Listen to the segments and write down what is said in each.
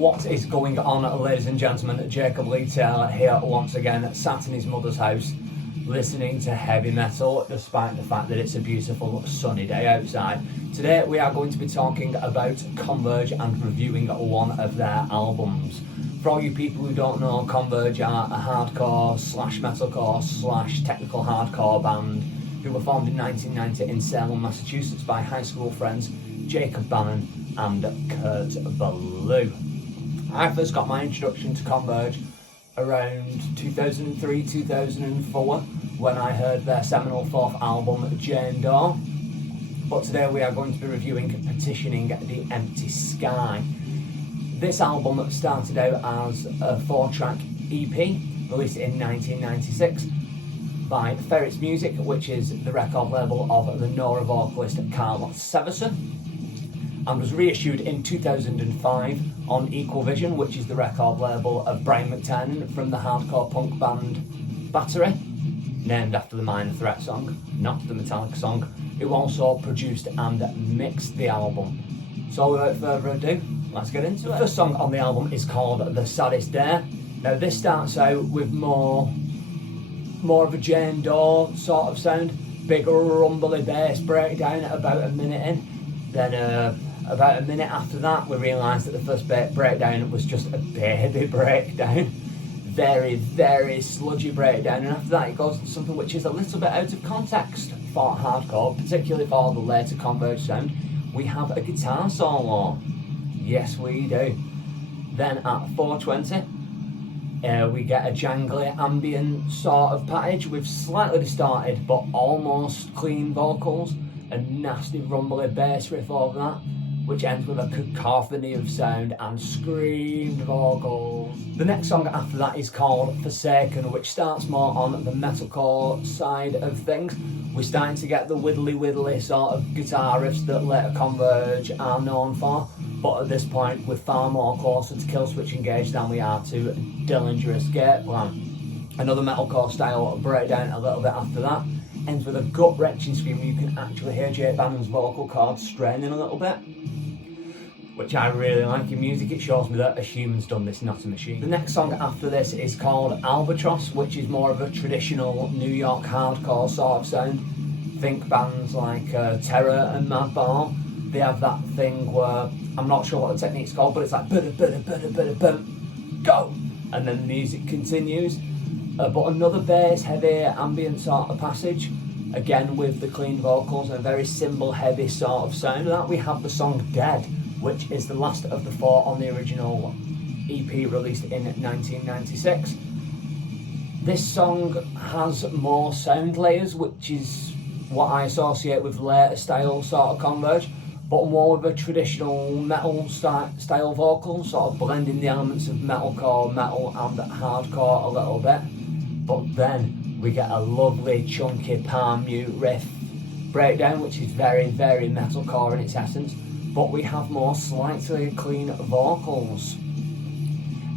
What is going on, ladies and gentlemen? Jacob Lee Taylor here once again, sat in his mother's house listening to heavy metal despite the fact that it's a beautiful sunny day outside. Today we are going to be talking about Converge and reviewing one of their albums. For all you people who don't know, Converge are a hardcore slash metalcore slash technical hardcore band who were formed in 1990 in Salem, Massachusetts by high school friends Jacob Bannon and Kurt Ballou. I first got my introduction to Converge around 2003-2004 when I heard their seminal fourth album, Jane Doe. But today we are going to be reviewing Petitioning the Empty Sky. This album started out as a 4-track EP released in 1996 by Ferret's Music, which is the record label of the Nora vocalist Carl Severson, and was reissued in 2005 on Equal Vision, which is the record label of Brian McTernan from the hardcore punk band Battery, named after the Minor Threat song, not the Metallica song, who also produced and mixed the album. So without further ado, let's get into it. The first song on the album is called The Saddest Day. Now this starts out with more of a Jane Doe sort of sound, bigger rumbly bass breakdown at about a minute in. Then about a minute after that we realised that the first breakdown was just a baby breakdown. Very, very sludgy breakdown, and after that it goes to something which is a little bit out of context for hardcore, particularly for the later Converge sound. We have a guitar solo. Yes, we do. Then at 4:20 we get a jangly ambient sort of package with slightly distorted but almost clean vocals, a nasty rumbly bass riff over that, which ends with a cacophony of sound and screamed vocals. The next song after that is called Forsaken, which starts more on the metalcore side of things. We're starting to get the widdly sort of guitar riffs that later Converge are known for, but at this point we're far more closer to Killswitch Engage than we are to Dillinger Escape Plan. Another metalcore style breakdown a little bit after that ends with a gut-wrenching scream where you can actually hear Jake Bannon's vocal cords straining a little bit, which I really like in music. It shows me that a human's done this, not a machine. The next song after this is called Albatross, which is more of a traditional New York hardcore sort of sound. Think bands like Terror and Madball. They have that thing where, I'm not sure what the technique's called, but it's like go! And then the music continues. But another bass heavy ambient sort of passage, again with the clean vocals and a very cymbal heavy sort of sound. And that we have the song Dead, which is the last of the 4 on the original EP released in 1996. This song has more sound layers, which is what I associate with later style sort of Converge, but more with a traditional metal style vocal, sort of blending the elements of metalcore, metal and hardcore a little bit. But then we get a lovely chunky palm mute riff breakdown, which is very, very metalcore in its essence, but we have more slightly clean vocals.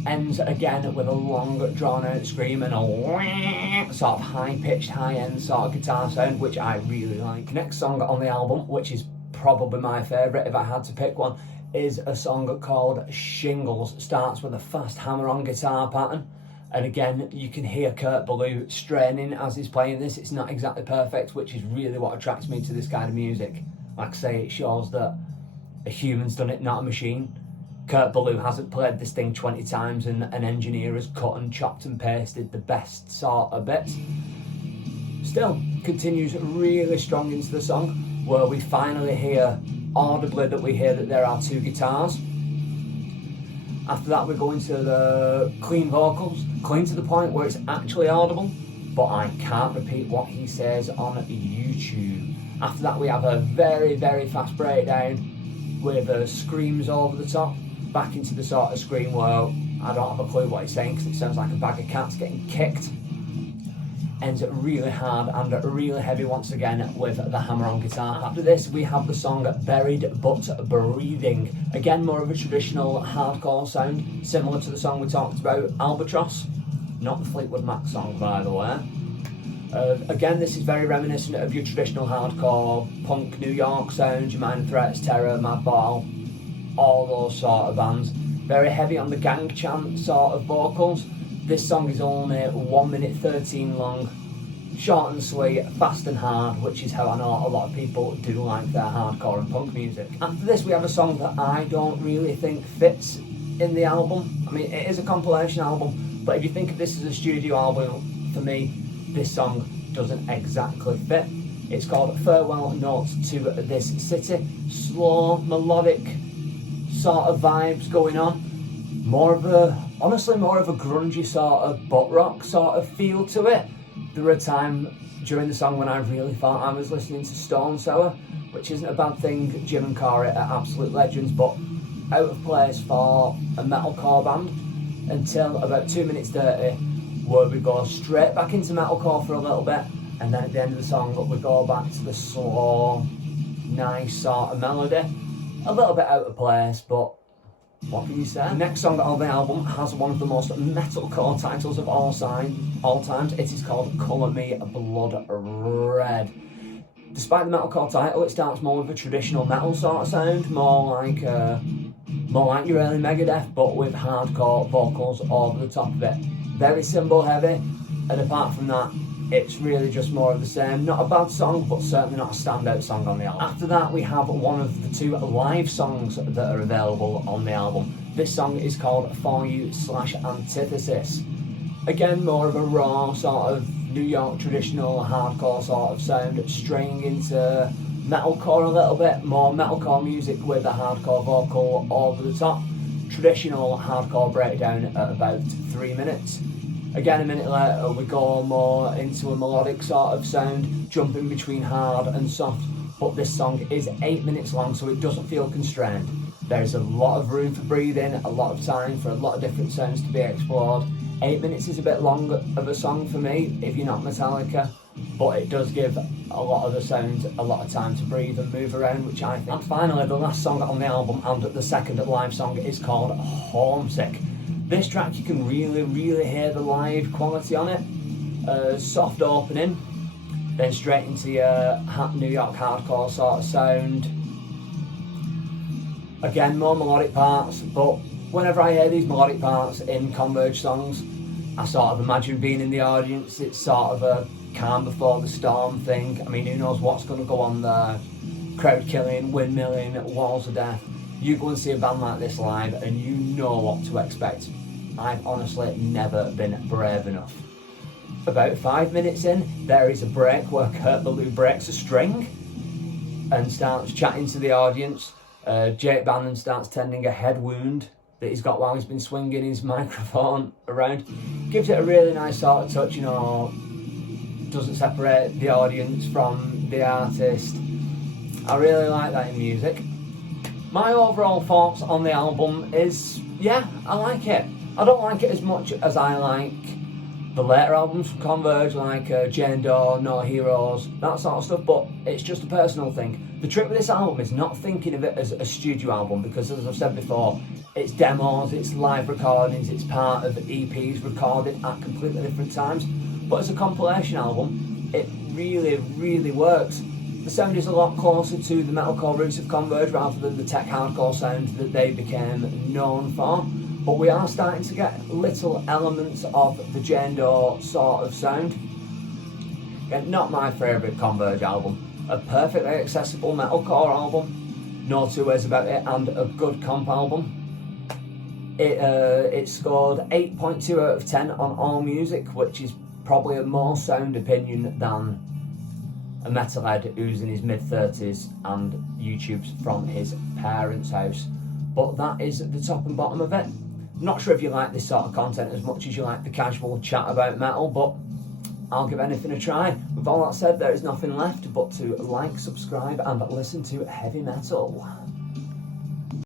Ends again with a long drawn out scream and a sort of high pitched, high end sort of guitar sound, which I really like. Next song on the album, which is probably my favourite if I had to pick one, is a song called Shingles. Starts with a fast hammer on guitar pattern, and again you can hear Kurt Ballou straining as he's playing this. It's not exactly perfect, which is really what attracts me to this kind of music. Like I say, it shows that a human's done it, not a machine. Kurt Ballou hasn't played this thing 20 times and an engineer has cut and chopped and pasted the best sort of bits. Still, continues really strong into the song, where we finally hear audibly that we hear that there are 2 guitars. After that we go into the clean vocals, clean to the point where it's actually audible, but I can't repeat what he says on YouTube. After that we have a very, very fast breakdown with screams over the top, back into the sort of scream where I don't have a clue what he's saying because it sounds like a bag of cats getting kicked. Ends really hard and really heavy once again with the hammer on guitar. After this we have the song Buried But Breathing. Again, more of a traditional hardcore sound, similar to the song we talked about, Albatross. Not the Fleetwood Mac song, by the way. Again, this is very reminiscent of your traditional hardcore punk New York sound, your Minor Threats, Terror, Madball, all those sort of bands. very heavy on the gang chant sort of vocals. This song is only 1 minute 13 long, short and sweet, fast and hard, which is how I know a lot of people do like their hardcore and punk music. After this we have a song that I don't really think fits in the album. I mean, it is a compilation album, but if you think of this as a studio album, for me, this song doesn't exactly fit. It's called Farewell Note to This City. Slow, melodic sort of vibes going on. Honestly, more of a grungy sort of butt rock sort of feel to it. There were a time during the song when I really thought I was listening to Stone Sour, which isn't a bad thing. Jim and Corey are absolute legends, but out of place for a metalcore band until about 2 minutes 30, where we go straight back into metalcore for a little bit, and then at the end of the song we go back to the slow, nice sort of melody. A little bit out of place, but what can you say? The next song on the album has one of the most metalcore titles of all times. It is called Colour Me Blood Red. Despite the metalcore title, it starts more with a traditional metal sort of sound, more like your early Megadeth, but with hardcore vocals over the top of it. Very cymbal heavy, and apart from that, it's really just more of the same. Not a bad song, but certainly not a standout song on the album. After that, we have one of the 2 live songs that are available on the album. This song is called For You / Antithesis. Again, more of a raw sort of New York traditional hardcore sort of sound, straying into metalcore a little bit, more metalcore music with a hardcore vocal over the top. Traditional hardcore breakdown at about 3 minutes. Again, a minute later we go more into a melodic sort of sound, jumping between hard and soft, but this song is 8 minutes long, so it doesn't feel constrained. There's a lot of room for breathing, a lot of time for a lot of different sounds to be explored. 8 minutes is a bit long of a song for me if you're not Metallica, but it does give a lot of the sounds a lot of time to breathe and move around, which I think. And finally, the last song on the album, and the second live song, is called Homesick. This track, you can really hear the live quality on it. Soft opening, then straight into your New York hardcore sort of sound. Again, more melodic parts, but whenever I hear these melodic parts in Converge songs, I sort of imagine being in the audience. It's sort of a calm before the storm thing. I mean, who knows what's going to go on there. Crowd killing, windmilling, walls of death. You go and see a band like this live and you know what to expect. I've honestly never been brave enough. About 5 minutes in, there is a break where Kurt Ballou breaks a string and starts chatting to the audience. Jake Bannon starts tending a head wound that he's got while he's been swinging his microphone around. Gives it a really nice sort of touch, you know, doesn't separate the audience from the artist. I really like that in music. My overall thoughts on the album is, yeah, I like it. I don't like it as much as I like the later albums from Converge, like Jane Doe, No Heroes, that sort of stuff, but it's just a personal thing. The trick with this album is not thinking of it as a studio album, because as I've said before, it's demos, it's live recordings, it's part of EPs recorded at completely different times. But as a compilation album, it really works. The sound is a lot closer to the metalcore roots of Converge rather than the tech hardcore sound that they became known for. But we are starting to get little elements of the Jane Doe sort of sound. Again, not my favourite Converge album. A perfectly accessible metalcore album, no two ways about it, and a good comp album. It scored 8.2 out of 10 on AllMusic, which is probably a more sound opinion than a metalhead who's in his mid-30s and YouTube's from his parents' house. But that is the top and bottom of it. Not sure if you like this sort of content as much as you like the casual chat about metal, but I'll give anything a try. With all that said, there is nothing left but to like, subscribe and listen to heavy metal.